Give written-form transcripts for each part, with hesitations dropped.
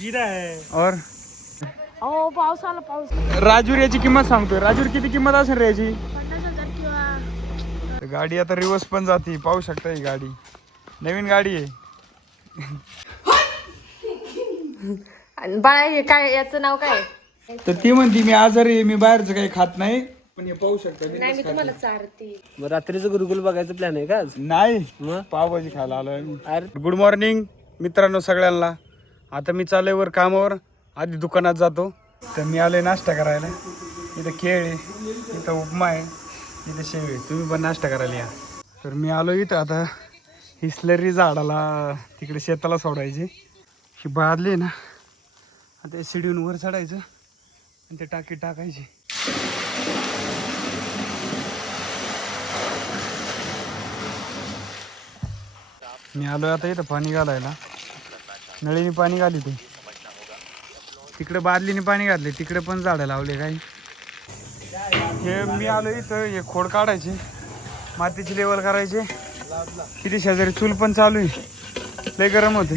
जीरा है और पाऊस आला पाऊस राजूर याची किंमत सांगतोय. राजूर किती किंमत असेल रे याची? 50,000 किंवा गाडी आता रिवर्स पण जाते, पाहू शकता. ही गाडी नवीन गाडी आहे. बाळा हे काय याचं नाव काय? तर ती म्हणती मी आजारी आहे, मी बाहेरचं काही खात नाही. पण हे पाहू शकता नाही मी तुम्हाला चारते. रात्रीचं गुरुकुल बघायचं प्लॅन आहे का? नाही, पावभाजी खायला आलोय. गुड मॉर्निंग मित्रांनो सगळ्यांना. आता मी चालू वर कामावर, आधी दुकानात जातो. तर मी आलोय नाश्ता करायला. इथं केळ आहे, इथं उपमा आहे, इथं शेव आहे. तुम्ही पण नाश्ता करायला या. तर मी आलो इथं. आता ही स्लरी झाडाला तिकडे शेताला सोडायची. ही बादली ना, आता शिडीहून वर चढायचं आणि ते टाकीत टाकायची. मी आलोय आता इथं पाणी घालायला. नळीने पाणी घाली ते, तिकडे बादलीने पाणी घातले, तिकडे पण झाडं लावले काही. हे मी आलो इथं, हे खोड काढायचे, मातीची लेवल करायचे. किती शेजारी चूल पण चालू आहे, लय गरम होते.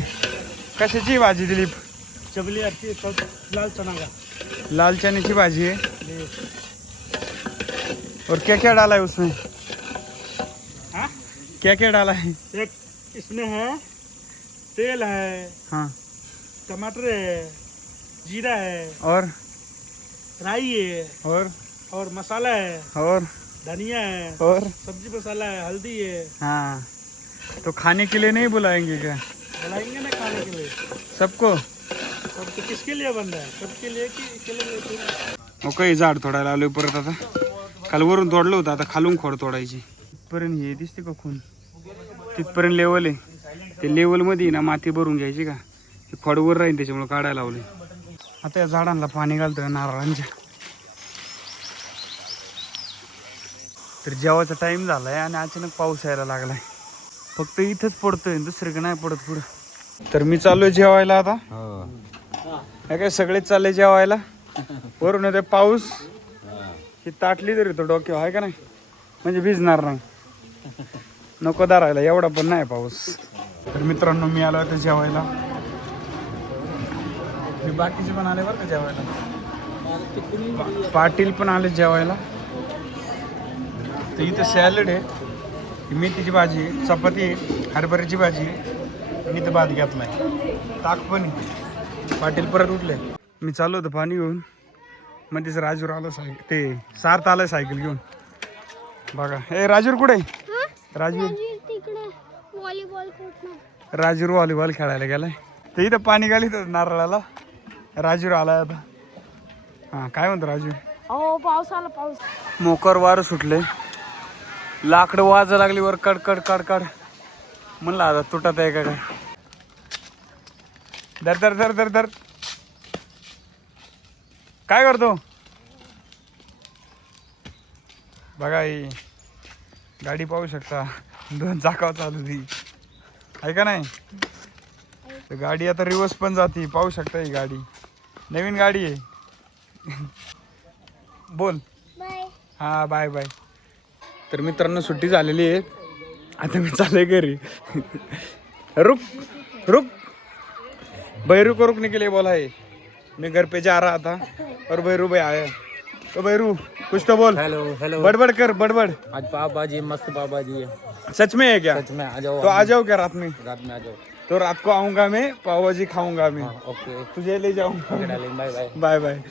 कशाची भाजी दिली? चबली आती लाल चना का लाल चने भाजी है। और क्या क्या डाला है उसमें? हाँ? क्या क्या डाला है? एक इसमें है तेल है, हाँ, टमाटर है, जीरा है, और राई है, और मसाला है, और धनिया है, और सब्जी मसाला है, हल्दी है। हाँ, तो खाने के लिए नहीं बुलाएंगे क्या बुलाएंगे ना खाने के लिए सबको? सब तो किसके लिए बन रहा है? सबके लिए कि अकेले लिए? काही झाड तोडायला आलोय परत. आता काल वरून तोडलं होतं, आता खालून खोड तोडायची. तिथपर्यंत हे दिसते का खून? तिथपर्यंत लेवल आहे. ते लेवलमध्ये ना माती भरून घ्यायची का, हे खोडवर राहील, त्याच्यामुळे काढायला लावले. आता या झाडांना पाणी घालतोय नारळांच्या. तर जेवायचा टाइम झालाय आणि अचानक पाऊस यायला लागलाय. फक्त इथंच पडतोय, दुसरीकडे नाही पडत पुढं. तर मी चाललोय जेवायला आता. हे काय सगळेच चालले जेवायला. वरून येते पाऊस, ही ताटली तरी तो डोक्यावर आहे का नाही, म्हणजे भिजणार नाही. नको धरायला, एवढा पण नाही पाऊस. तर मित्रांनो मी आलो आता जेवायला. मी बाकीचे पण आले बरं का जेवायला. पाटील पण आले जेवायला. तर इथं सॅलड आहे, मेथीची भाजी आहे, चपाती आहे, हरभऱ्याची भाजी आहे, आणि इथं भात घेतलाय, ताक पण आहे. पाटील परत उठले. मी चाललो होतो पाणी घेऊन, मध्येच राजूर आलं ते सार्थ आलं सायकल घेऊन. बघा हे राजूर कुठे? राजूर राजूर व्हॉलीबॉल खेळायला गेलाय. ते इथं पाणी घालीत नारळाला. राजूर आलाय आता. हा काय म्हणतो राजूर? पाऊस आला पाऊस. मोकर वार सुटले, लाकडं वाजा लागली वर कडकड कडकड. म्हणलं आता तुटत आहे का काय. दर दर दर दर दर काय करतो? बघा ही गाडी पाहू शकता, 2 चाकावर चालू ती आहे का नाही. गाडी आता रिवर्स पण जाते, पाहू शकता. ही गाडी नवीन गाडी आहे. बोल हा बाय बाय. तर मित्रांनो सुट्टी झालेली आहे, आता मी चालले घरी. रुक रुक बैरू को रुकने के लिए बोला है. मैं घर पे जा रहा था और बैरू भाई आया. तो बैरू कुछ तो बोल. Hello hello. बड़बड़ कर बड़बड़. आज पाव भाजी, मस्त पाव भाजी है. सच में है क्या? सच में आ जाओ. तो आ जाओ क्या रात में? रात में आ जाओ. तो रात को आऊंगा मैं, पाव भाजी खाऊंगा मैं. ओके. तुझे ले जाऊंगा. Bye bye. Bye bye.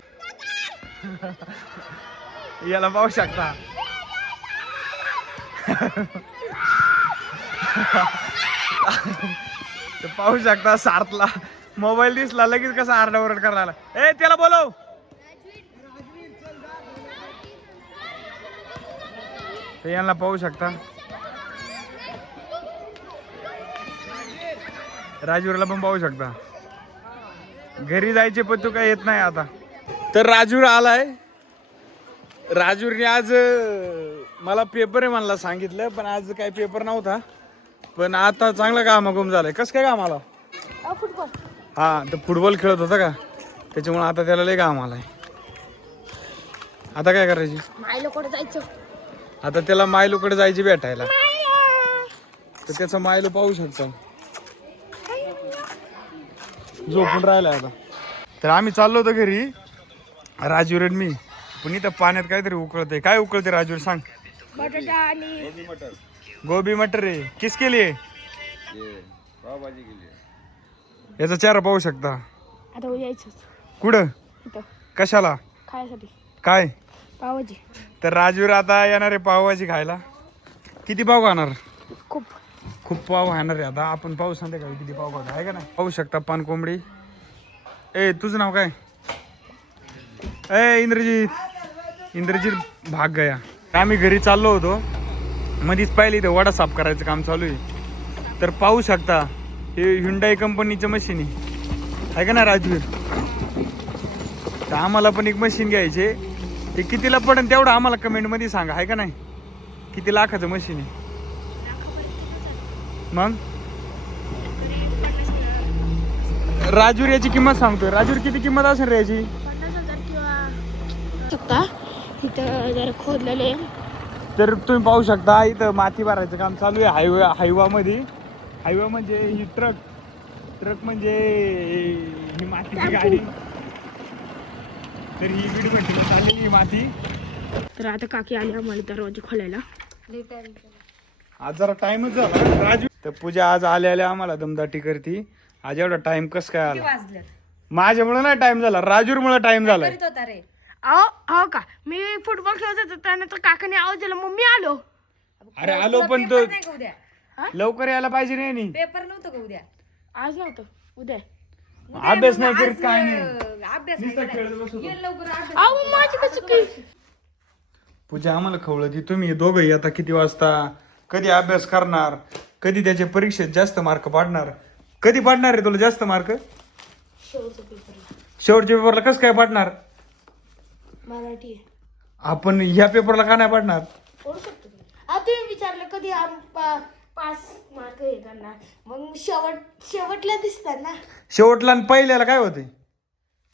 याला पाहू शकता. पाहू शकता सार्थला मोबाईल दिसला लगेच कसा आरडाओरड करायला. ए त्याला बोलव. यांना पाहू शकता. राजूरला पण पाहू शकता. घरी जायचे पण तू काय येत नाही आता. तर राजूर आलाय. राजूरने आज मला पेपर आहे म्हणला सांगितलं, पण आज काही पेपर नव्हता. पण आता चांगलं कामागुम झालंय. कसं काय काम आला? फुटबॉल. हा, तर फुटबॉल खेळत होता का, त्याच्यामुळे आता त्याला लय काम आलाय. आता काय करायची? मायलोकडे जायचं. आता त्याला मायलोकडे जायची भेटायला. तर त्याचा मायलो पाहू शकतो. झोपून राहिला आता. तर आम्ही चाललो होतो घरी राजवीर आणि मी, पण इथं पाण्यात काहीतरी उकळतंय. काय उकळते राजवीर सांग? बटाटा आणि गोबी मटर आहे. किसके लिए? याचा चेहरा पाहू शकता. आता यायचं कुठं? इथं कशाला? खायसाठी काय? पावभाजी. तर राजवीर आता येणार आहे पावभाजी खायला. किती पाव खाणार? खूप खूप पाव खाणार आहे आता. आपण पाहू संध्याकाळी किती पाव खाणार आहे का नाही. पाहू शकता पान कोंबडी. ए तुझं नाव काय? ए इंद्रजीत भाग गया. आम्ही घरी चाललो होतो, मधीच पाहिले इथे वडा साफ करायचं काम चालू आहे. तर पाहू शकता हे ह्युंडाई कंपनीचं मशीन आहे का ना राजवीर. तर आम्हाला पण एक मशीन घ्यायचे. ते कितीला पडेल तेवढं आम्हाला कमेंटमध्ये सांगा, आहे का नाही. किती लाखाचं मशीन आहे मग? राजूर याची किंमत सांगतोय. राजूर किती किंमत असेल रे याची? 50,000 किंवा शकता. इथं जर खोदलेले तर तुम्ही पाहू शकता इथं माती भरायचं काम चालू आहे हायवामध्ये. हायवा म्हणजे ही ट्रक म्हणजे ही मातीची गाडी. तर ही बीड भट्टीला चाललेली ही माती. तर आता काकी आली आम्हाला दरवाजे खोलायला. आज जरा टाइमच झाला राजू. तर पूजा आज आल्या आम्हाला दमदाटी करती. आज एवढा टाइम कस काय आला? माझ्यामुळे नाही टाइम झाला, राजूरमुळे टाइम झालाय. हो का, मी फुटबॉल खेळत होतो त्यानंतर काकाने आवाज दिला मग मी आलो. अरे आलो पण तो लवकर यायला पाहिजे नाही. पेपर नव्हतं का उद्या? आज नव्हतं, उद्या. अभ्यास नाही करीत काय नाही. नुसतं खेळत बसतो. अहो माझी कसं चुकी. पूजा आम्हाला खवळती तुम्ही दोघंही आता किती वाजता कधी अभ्यास करणार, कधी त्याच्या परीक्षेत जास्त मार्क पाडणार. कधी पाडणार आहे तुला जास्त मार्क? शेवटच्या पेपरला कसं काय पाडणार? मराठी आपण ह्या पेपरला का नाही पाडणार? पडू शकतो. तुम्ही विचारलं कधी 5 मार्क हे करणार, मग शेवटला दिसतात ना. शेवटला आणि पहिल्याला काय होते?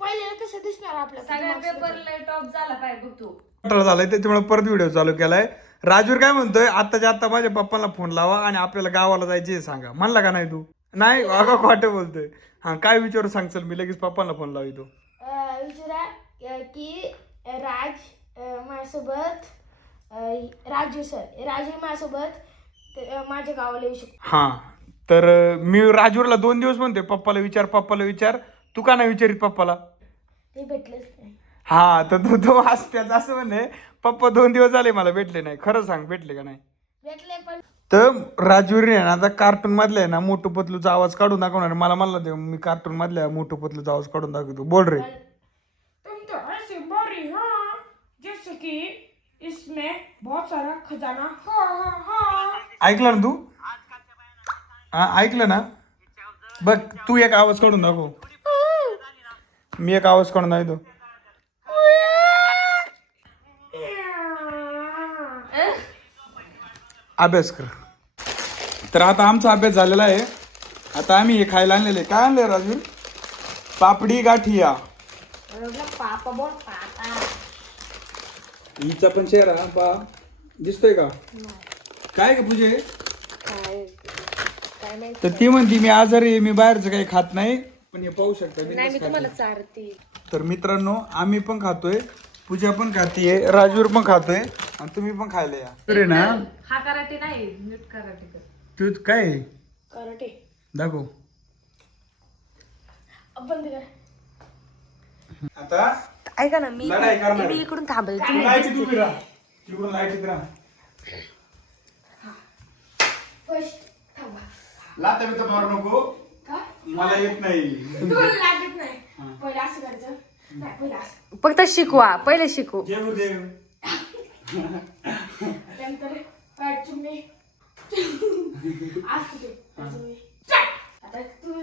पहिल्याला कसं दिसणार आपलं सगळ्या पेपरला टॉप झाला पाहिजे बघ तू. घोटाळा झालाय त्याच्यामुळे परत व्हिडिओ चालू केलाय. राजूर काय म्हणतोय, आत्ताच्या आत्ता माझ्या पप्पाला फोन लावा आणि आपल्याला गावाला जायचे हे सांगा. म्हणला का नाही तू? नाही अगं खोटं बोलतोय. हा काय विचारू सांग, चल मी लगेच पप्पाला फोन लावितो. विचारा की माझ्यासोबत राजू माझ्यासोबत माझ्या गावाला येऊ शकतो. हा तर मी राजूरला 2 दिवस म्हणतोय पप्पाला विचार. तू का नाही विचारित पप्पाला? ते भेटलंच नाही. हा तर तो असत्याच असं म्हणे. पप्पा 2 दिवस झाले मला भेटले नाही. खरं सांग भेटले का नाही? भेटले पण तर राजवीर आहे ना आता कार्टून मधल्या आहे ना मोटू पतलूचा आवाज काढून दाखवणार. मला म्हणला ते मी कार्टून मधल्या मोटू पतलूचा आवाज काढून दाखवतो. बोल रे. तुम तो ऐसे बोरी हाँ जैसे कि इसमें बहुत सारा खजाना ऐकलं ना तू? हा ऐकलं ना? बघ तू एक आवाज काढून दाखव. मी एक आवाज काढून दाखवतो. अभ्यास कर. तर आता आमचा अभ्यास झालेला आहे. आता आम्ही हे खायला आणलेले. काय आणलंय राजू? पापडी गाठिया. पापा बोल पापा. हिचा पण चेहरा पा दिसतोय का? काय का पूजे? तर ती म्हणती मी आजारी, मी बाहेरचं काही खात नाही. पण हे पाहू शकता नाही मी तुम्हाला चारते. तर मित्रांनो आम्ही पण खातोय, पूजा पण खातीये, राजूर पण खातोय आणि तुम्ही पण खायला या. अरे ना हा कराटे नाही, नीट कराटे कर. तू काय कराटे दाखव बंद कर. आता ऐका ना, मी लढाई करणार. मी इकडून थांबले. लाईटीत उभी राहा. तिकडून लाईटीत राहा. फर्स्ट थांबा. लाथा बिथा मारू नको. का? मला येत नाही. तुला लागत नाही. पहिला असं करायचं. नाही पहिला असं. फक्त शिकवा, पहिले शिकू. देव देव. नंतर पॅट चुमणे असं ते चुमणे. आता तुम्ही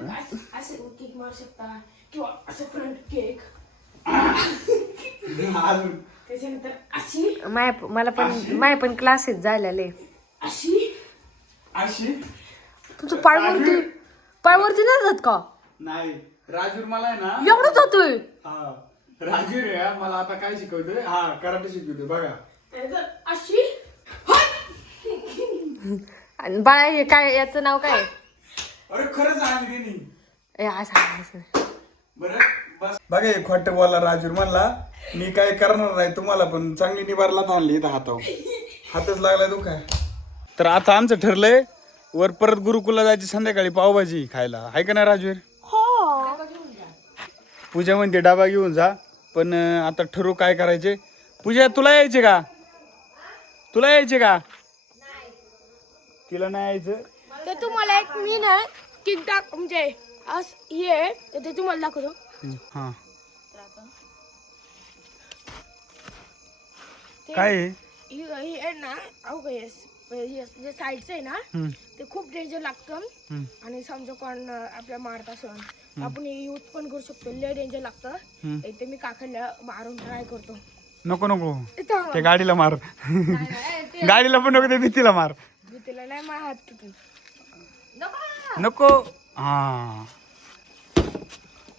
असं केक मारू शकता किंवा असं फ्रंट केक. अजून त्याच्यानंतर अशी मला पण क्लासेस झालेले. अशी अशी तुमचं पायवरती नाही जात का? नाही. राजूर मला आहे ना एवढं जातोय. हा राजूर आहे मला आता काय शिकवतोय. हा कराटे शिकवतोय बघा. त्यानंतर अशी. आणि बाळा हे काय याचं नाव काय? अरे खरंच आहे की नाही? असं बघा हे खोटं बोला राजूर म्हणला मी काय करणार नाही तुम्हाला पण चांगली निवारला आणली इथं हातावर हातच लागलाय तू काय. तर आता आमचं ठरलंय वर परत गुरुकुलला जायची संध्याकाळी पावभाजी खायला आहे का नाही राजवीर. पूजा म्हणते डबा घेऊन जा पण आता ठरवू काय करायचे. पूजा तुला यायचे का तिला नाही यायचं. तर तुम्हाला एक मी ना टिकटॉक म्हणजे हे आहे तर ते तुम्हाला दाखवतो. हा काय आहे? हे आहे ना जे साईडचं आहे ना ते खूप डेंजर लागतं आणि समजा कोण आपल्या मारत असेल आपण यूज पण करू शकतो. लय डेंजर लागतं. इथे मी काकाला मारून ट्राय करतो. नको ते गाडीला मार गाडीला पण नको ते भीतीला मार. भीतीला नाही माझा हात तुटून नको. हा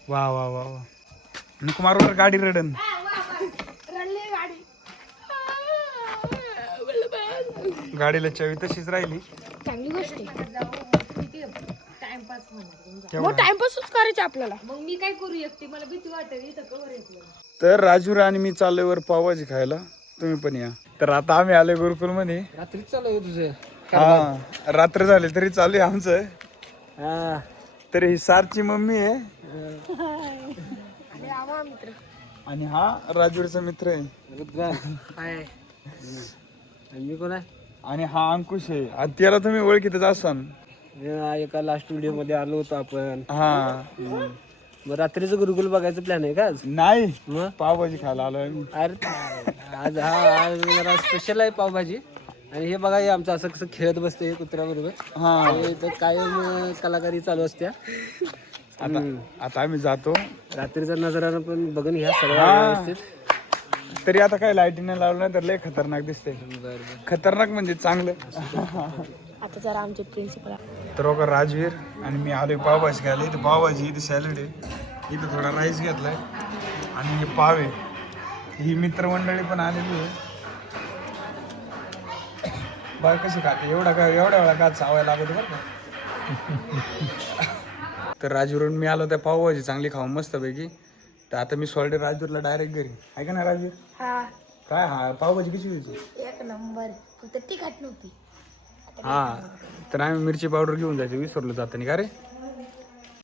वा वा वा वा नको मारू गाडी रडन. रडले गाडी. गाडीला चावी तशीच राहिली. चांगली गोष्ट टाइमपासच करायचं आपल्याला. मग मी काय करू एकटी मला भीती वाटत इथं कवर येतो. तर राजूर आणि मी चाललोय वर पावभाजी खायला तुम्ही पण या. तर आता आम्ही आलोय गुरुकुल मध्ये. रात्रीच चालू आहे तुझं. हा रात्र झाली तरी चालू आहे आमचं. तर ही सारची मम्मी आहे मित्र आणि हा राजूरचा मित्र आहे. मी कोण आहे? आणि हा अंकुश आहे. आणि त्याला तुम्ही ओळखीतच असाल. एका लास्ट व्हिडिओ मध्ये आलो होतो आपण. हा मग रात्रीचं गुरुकुल बघायचं प्लॅन आहे का आज? नाही मग पावभाजी खायला आलोय. अरे आज आज जरा स्पेशल आहे पावभाजी. आणि हे बघा हे आमचं असं कसं खेळत बसते कुत्र्याबरोबर. हा तर कायम कलाकारी चालू असते. आता आम्ही जातो. रात्रीचा नजरानं पण बघून घ्या सगळं व्यवस्थित. तरी आता काय लाईटीने लावलं नाही तर लय खतरनाक दिसते. खतरनाक म्हणजे चांगलं. आता जरा आमचे प्रिन्सिपल तर बघा राजवीर आणि मी आलोय पावभाजी खायला. इथे पावभाजी इथे सॅलड आहे. इथं थोडा राईस घेतलाय आणि हे पाव आहे. ही मित्रमंडळी पण आलेली आहे. बाय कशी खाते एवढ्या वेळा का चावायला लागत बरं का. तर राजूरून मी आलो त्या पावभाजी चांगली खाऊन मस्तपैकी. तर आता मी सोडले राजूरला डायरेक्ट घरी आहे का नाही राजूर. काय हा पावभाजी कशी होती. एक नंबर फक्त तिखट नव्हती. हा तर आम्ही मिरची पावडर घेऊन जायचं विसरलो जाताना का रे.